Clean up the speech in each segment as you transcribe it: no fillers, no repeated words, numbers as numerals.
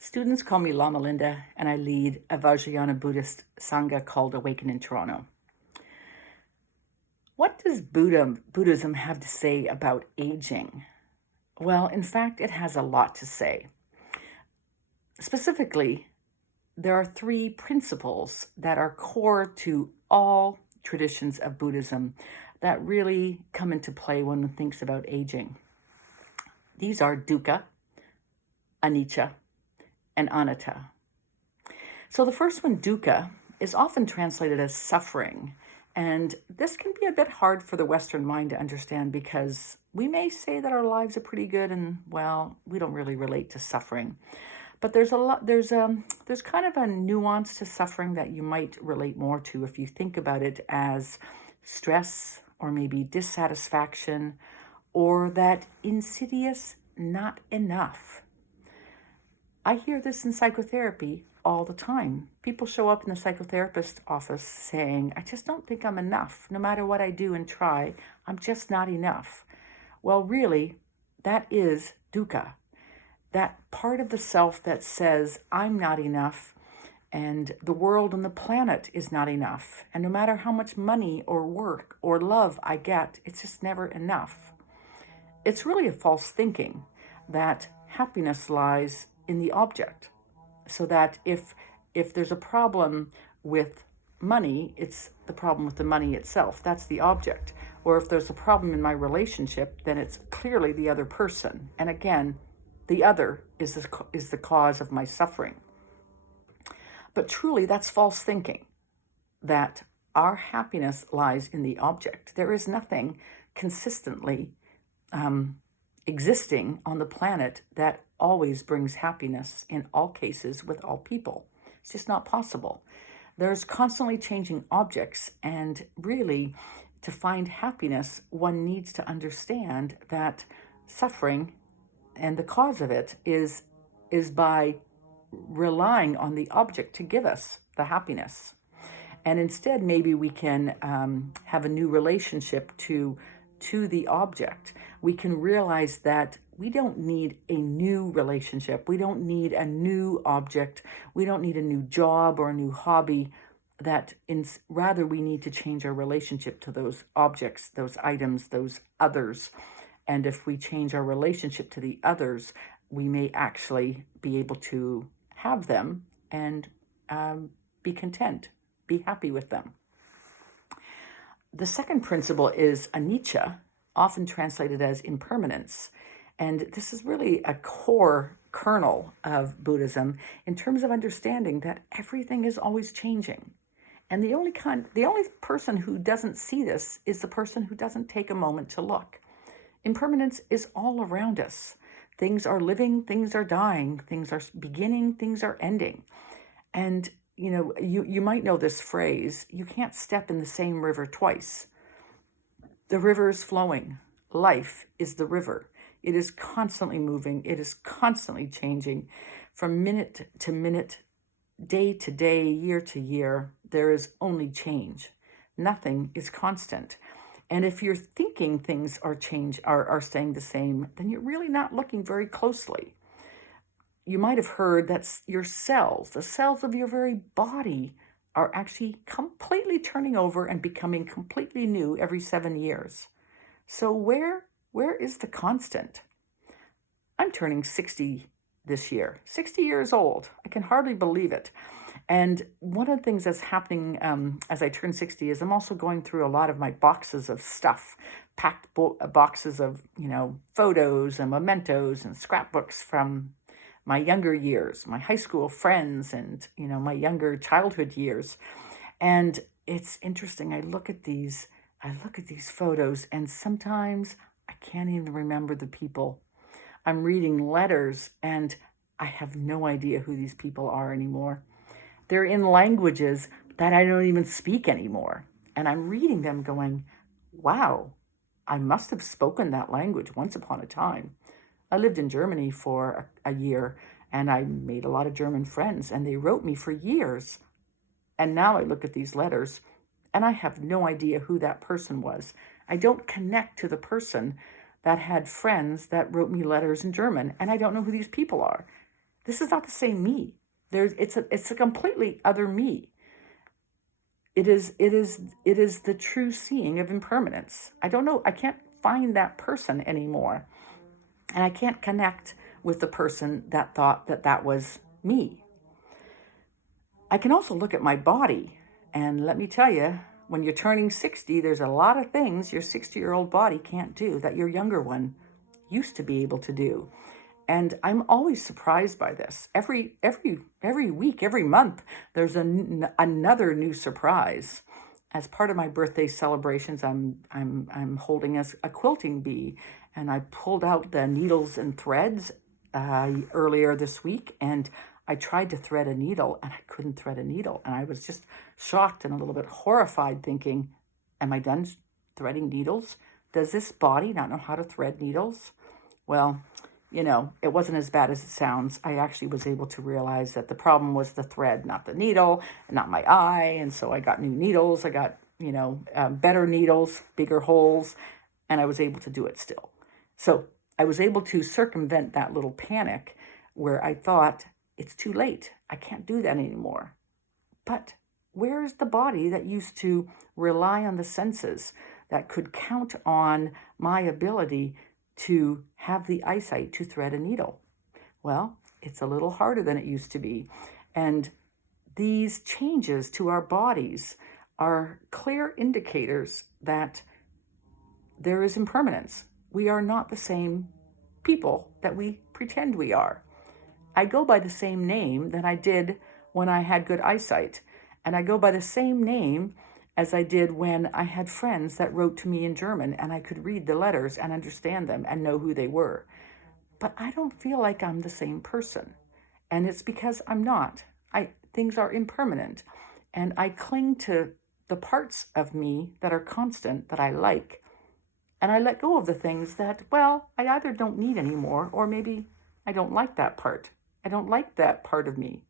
Students call me Lama Linda, and I lead a Vajrayana Buddhist Sangha called Awaken in Toronto. What does Buddhism have to say about aging? Well, in fact, it has a lot to say. Specifically, there are three principles that are core to all traditions of Buddhism that really come into play when one thinks about aging. These are dhukka, anicca, and anatta. So the first one, dukkha, is often translated as suffering. And this can be a bit hard for the Western mind to understand because we may say that our lives are pretty good and, well, we don't really relate to suffering. But there's kind of a nuance to suffering that you might relate more to if you think about it as stress or maybe dissatisfaction or that insidious not enough. I hear this in psychotherapy all the time. People show up in the psychotherapist office saying, I just don't think I'm enough. No matter what I do and try, I'm just not enough. Well, really, that is dukkha. That part of the self that says, I'm not enough, and the world and the planet is not enough. And no matter how much money or work or love I get, it's just never enough. It's really a false thinking that happiness lies in the object. So that if there's a problem with money, it's the problem with the money itself. That's the object. Or if there's a problem in my relationship, then it's clearly the other person. And again, the other is the cause of my suffering. But truly, that's false thinking, that our happiness lies in the object. There is nothing consistently existing on the planet that always brings happiness in all cases with all people. It's just not possible. There's constantly changing objects, and really, to find happiness, one needs to understand that suffering and the cause of it is by relying on the object to give us the happiness. And instead, maybe we can have a new relationship to the object. We can realize that we don't need a new relationship. We don't need a new object. We don't need a new job or a new hobby. Rather, we need to change our relationship to those objects, those items, those others. And if we change our relationship to the others, we may actually be able to have them and be content, be happy with them. The second principle is anicca, often translated as impermanence. And this is really a core kernel of Buddhism in terms of understanding that everything is always changing. And the only person who doesn't see this is the person who doesn't take a moment to look. Impermanence is all around us. Things are living, things are dying, things are beginning, things are ending. And you might know this phrase, you can't step in the same river twice. The river is flowing. Life is the river. It is constantly moving. It is constantly changing from minute to minute, day to day, year to year. There is only change. Nothing is constant. And if you're thinking things are staying the same, then you're really not looking very closely. You might have heard that your cells, the cells of your very body, are actually completely turning over and becoming completely new every 7 years. So where is the constant? I'm turning 60 this year, 60 years old. I can hardly believe it. And one of the things that's happening as I turn 60 is I'm also going through a lot of my boxes of stuff, packed boxes of, photos and mementos and scrapbooks from my younger years, my high school friends and, my younger childhood years. And it's interesting. I look at these photos and sometimes I can't even remember the people. I'm reading letters and I have no idea who these people are anymore. They're in languages that I don't even speak anymore. And I'm reading them going, wow, I must have spoken that language once upon a time. I lived in Germany for a year and I made a lot of German friends and they wrote me for years. And now I look at these letters and I have no idea who that person was. I don't connect to the person that had friends that wrote me letters in German, and I don't know who these people are. This is not the same me. It's a completely other me. It is the true seeing of impermanence. I don't know, I can't find that person anymore. And I can't connect with the person that thought that that was me. I can also look at my body, and let me tell you, when you're turning 60, there's a lot of things your 60-year-old body can't do that your younger one used to be able to do. And I'm always surprised by this. Every week, every month, there's another new surprise. As part of my birthday celebrations, I'm holding a quilting bee, and I pulled out the needles and threads earlier this week, and I tried to thread a needle, and I couldn't thread a needle, and I was just shocked and a little bit horrified, thinking, "Am I done threading needles? Does this body not know how to thread needles?" Well, it wasn't as bad as it sounds. I actually was able to realize that the problem was the thread, not the needle, and not my eye. And so I got new needles. I got, better needles, bigger holes, and I was able to do it still. So I was able to circumvent that little panic where I thought, it's too late. I can't do that anymore. But where is the body that used to rely on the senses, that could count on my ability to have the eyesight to thread a needle? Well, it's a little harder than it used to be. And these changes to our bodies are clear indicators that there is impermanence. We are not the same people that we pretend we are. I go by the same name that I did when I had good eyesight. And I go by the same name as I did when I had friends that wrote to me in German and I could read the letters and understand them and know who they were. But I don't feel like I'm the same person. And it's because I'm not. Things are impermanent. And I cling to the parts of me that are constant, that I like. And I let go of the things that, well, I either don't need anymore, or maybe I don't like that part. I don't like that part of me.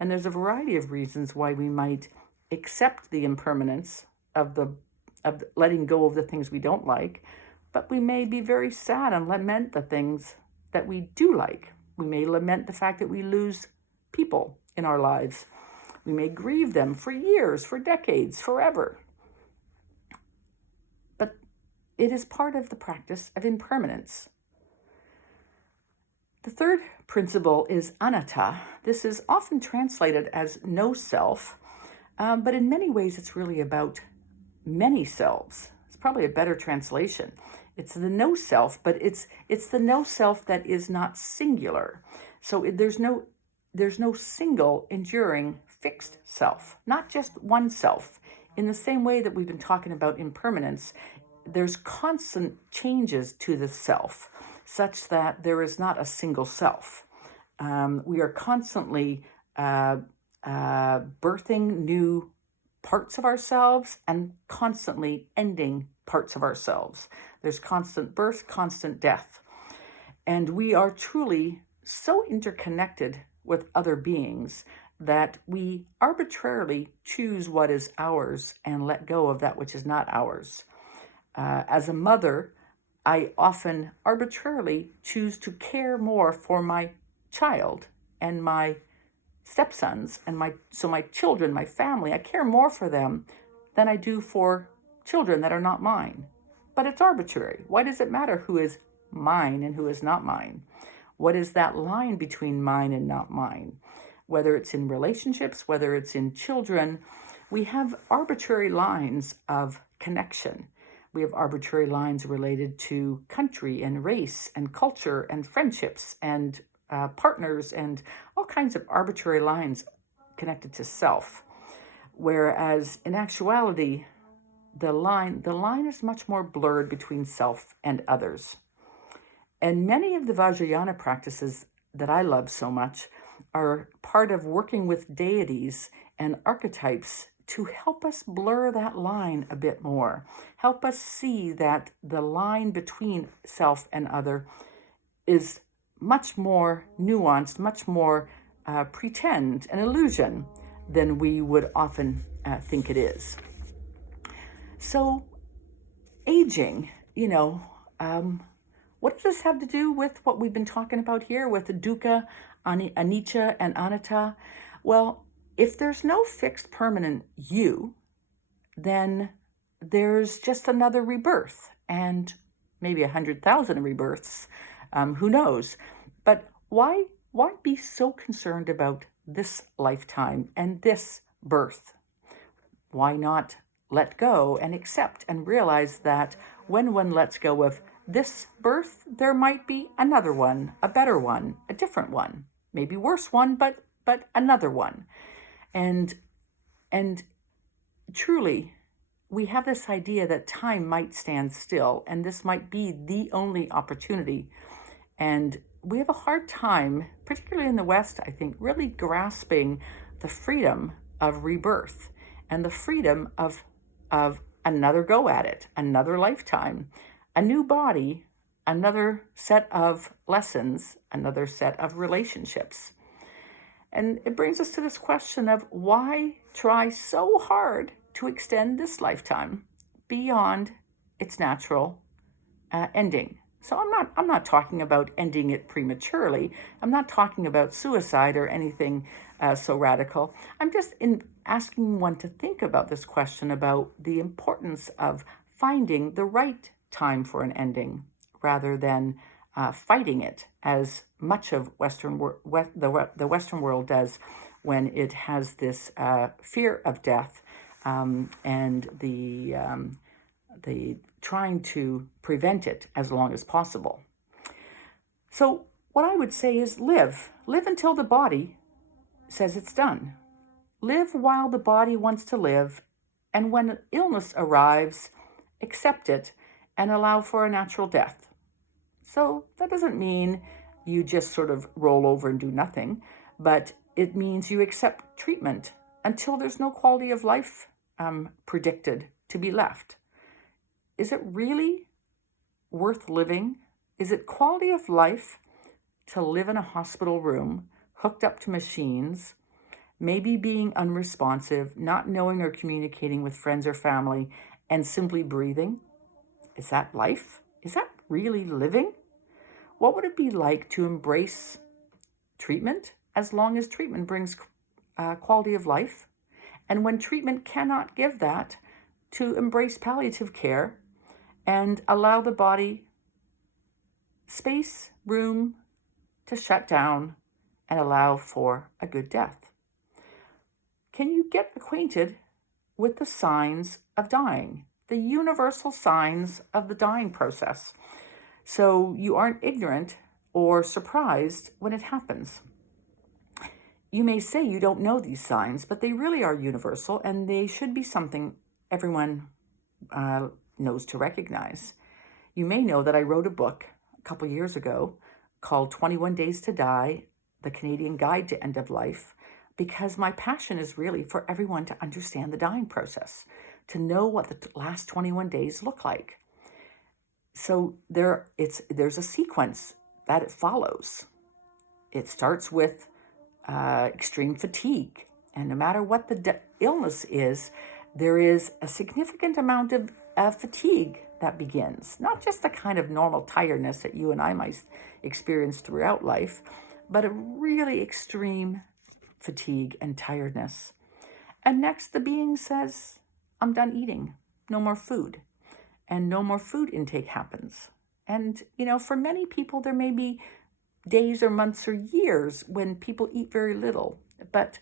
And there's a variety of reasons why we might accept the impermanence of letting go of the things we don't like, but we may be very sad and lament the things that we do like. We may lament the fact that we lose people in our lives. We may grieve them for years, for decades, forever. But it is part of the practice of impermanence. The third principle is anatta. This is often translated as no self, but in many ways it's really about many selves. It's probably a better translation. It's the no self, but it's the no self that is not singular. So there's no single, enduring, fixed self, not just one self. In the same way that we've been talking about impermanence, there's constant changes to the self, such that there is not a single self. We are constantly birthing new parts of ourselves and constantly ending parts of ourselves. There's constant birth, constant death. And we are truly so interconnected with other beings that we arbitrarily choose what is ours and let go of that which is not ours. As a mother, I often arbitrarily choose to care more for my child and my stepsons and my children, my family. I care more for them than I do for children that are not mine. But it's arbitrary. Why does it matter who is mine and who is not mine? What is that line between mine and not mine? Whether it's in relationships, whether it's in children, we have arbitrary lines of connection. We have arbitrary lines related to country and race and culture and friendships and partners and all kinds of arbitrary lines connected to self. Whereas in actuality, the line is much more blurred between self and others. And many of the Vajrayana practices that I love so much are part of working with deities and archetypes to help us blur that line a bit more, help us see that the line between self and other is much more nuanced, much more pretend, an illusion, than we would often think it is. So aging, What does this have to do with what we've been talking about here with the dukkha, anicca, and anatta? Well, if there's no fixed permanent you, then there's just another rebirth and maybe 100,000 rebirths. Who knows? But why be so concerned about this lifetime and this birth? Why not let go and accept and realize that when one lets go of this birth, there might be another one, a better one, a different one, maybe worse one, but another one. And truly, we have this idea that time might stand still, and this might be the only opportunity. And we have a hard time, particularly in the West, I think, really grasping the freedom of rebirth and the freedom of another go at it, another lifetime, a new body, another set of lessons, another set of relationships. And it brings us to this question of why try so hard to extend this lifetime beyond its natural ending. So I'm not talking about ending it prematurely. I'm not talking about suicide or anything so radical. I'm just asking one to think about this question about the importance of finding the right time for an ending rather than fighting it, as much of the Western world does when it has this fear of death and the trying to prevent it as long as possible. So what I would say is live until the body says it's done. Live while the body wants to live, and when illness arrives, accept it and allow for a natural death. So that doesn't mean you just sort of roll over and do nothing, but it means you accept treatment until there's no quality of life predicted to be left. Is it really worth living? Is it quality of life to live in a hospital room, hooked up to machines, maybe being unresponsive, not knowing or communicating with friends or family, and simply breathing? Is that life? Is that really living? What would it be like to embrace treatment as long as treatment brings quality of life? And when treatment cannot give that, to embrace palliative care and allow the body space, room to shut down and allow for a good death. Can you get acquainted with the signs of dying, the universal signs of the dying process, so you aren't ignorant or surprised when it happens? You may say you don't know these signs, but they really are universal, and they should be something everyone knows to recognize. You may know that I wrote a book a couple years ago called 21 Days to Die, The Canadian Guide to End of Life, because my passion is really for everyone to understand the dying process, to know what the last 21 days look like. So there's a sequence that it follows. It starts with extreme fatigue, and no matter what the illness is, there is a significant amount of fatigue that begins. Not just the kind of normal tiredness that you and I might experience throughout life, but a really extreme fatigue and tiredness. And next, the being says, I'm done eating, no more food. And no more food intake happens. And, for many people, there may be days or months or years when people eat very little. But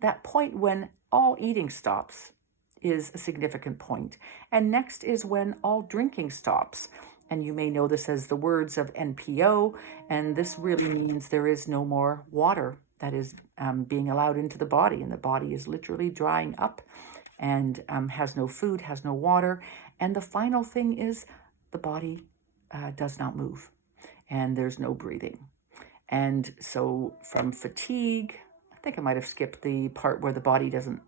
that point when all eating stops is a significant point. And next is when all drinking stops. And you may know this as the words of NPO, and this really means there is no more water that is being allowed into the body, and the body is literally drying up and has no food, has no water. And the final thing is the body does not move, and there's no breathing. And so from fatigue, I think I might have skipped the part where the body doesn't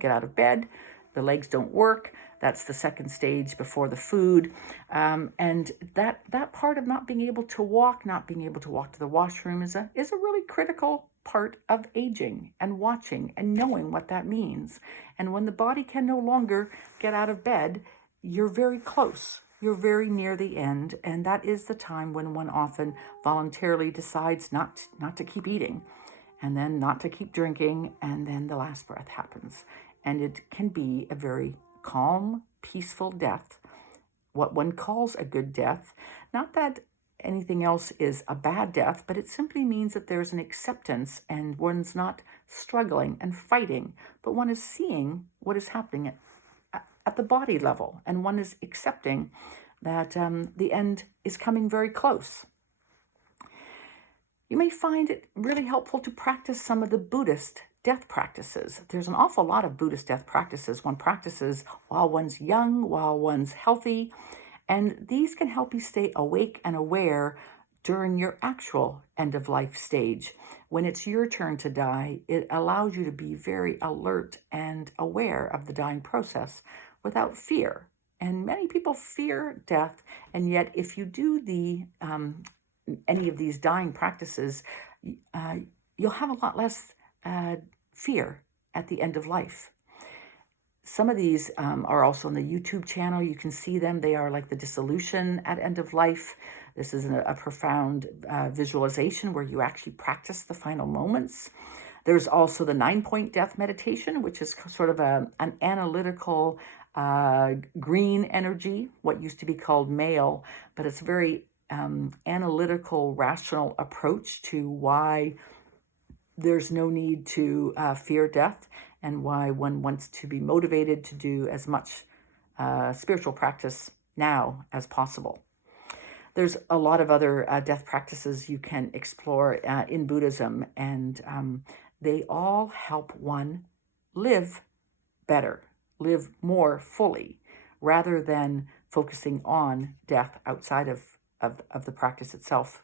get out of bed, the legs don't work. That's the second stage before the food. And that part of not being able to walk to the washroom is a really critical part of aging and watching and knowing what that means. And when the body can no longer get out of bed, you're very close you're very near the end, and that is the time when one often voluntarily decides not to keep eating, and then not to keep drinking, and then the last breath happens. And it can be a very calm, peaceful death, what one calls a good death. Not that anything else is a bad death, but it simply means that there's an acceptance and one's not struggling and fighting, but one is seeing what is happening at the body level, and one is accepting that the end is coming very close. You may find it really helpful to practice some of the Buddhist death practices. There's an awful lot of Buddhist death practices one practices while one's young, while one's healthy, and these can help you stay awake and aware during your actual end-of-life stage. When it's your turn to die, it allows you to be very alert and aware of the dying process without fear. And many people fear death, and yet if you do any of these dying practices, you'll have a lot less fear at the end of life. Some of these are also on the YouTube channel. You can see them. They are like the dissolution at end of life. This is a profound visualization where you actually practice the final moments. There's also the 9-point death meditation, which is sort of an analytical green energy, what used to be called male, but it's a very analytical, rational approach to why there's no need to fear death, and why one wants to be motivated to do as much spiritual practice now as possible. There's a lot of other death practices you can explore in Buddhism, and they all help one live better, live more fully, rather than focusing on death outside of the practice itself.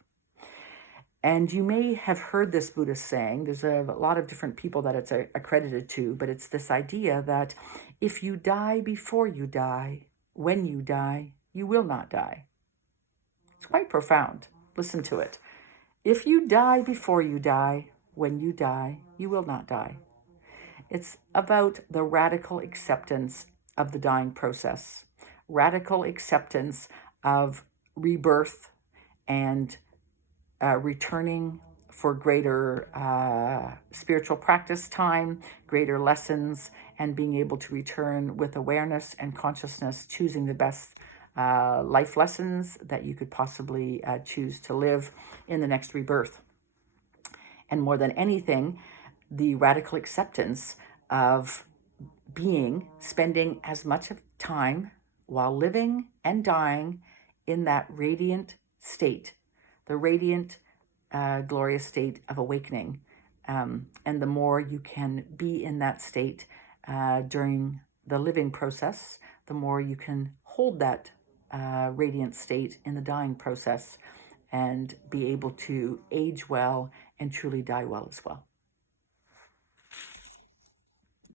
And you may have heard this Buddhist saying, there's a lot of different people that it's accredited to, but it's this idea that if you die before you die, when you die, you will not die. It's quite profound. Listen to it. If you die before you die, when you die, you will not die. It's about the radical acceptance of the dying process, radical acceptance of rebirth and returning for greater spiritual practice time, greater lessons, and being able to return with awareness and consciousness, choosing the best life lessons that you could possibly choose to live in the next rebirth. And more than anything, the radical acceptance of spending as much of time while living and dying in that radiant state, the radiant, glorious state of awakening. And the more you can be in that state during the living process, the more you can hold that radiant state in the dying process and be able to age well and truly die well as well.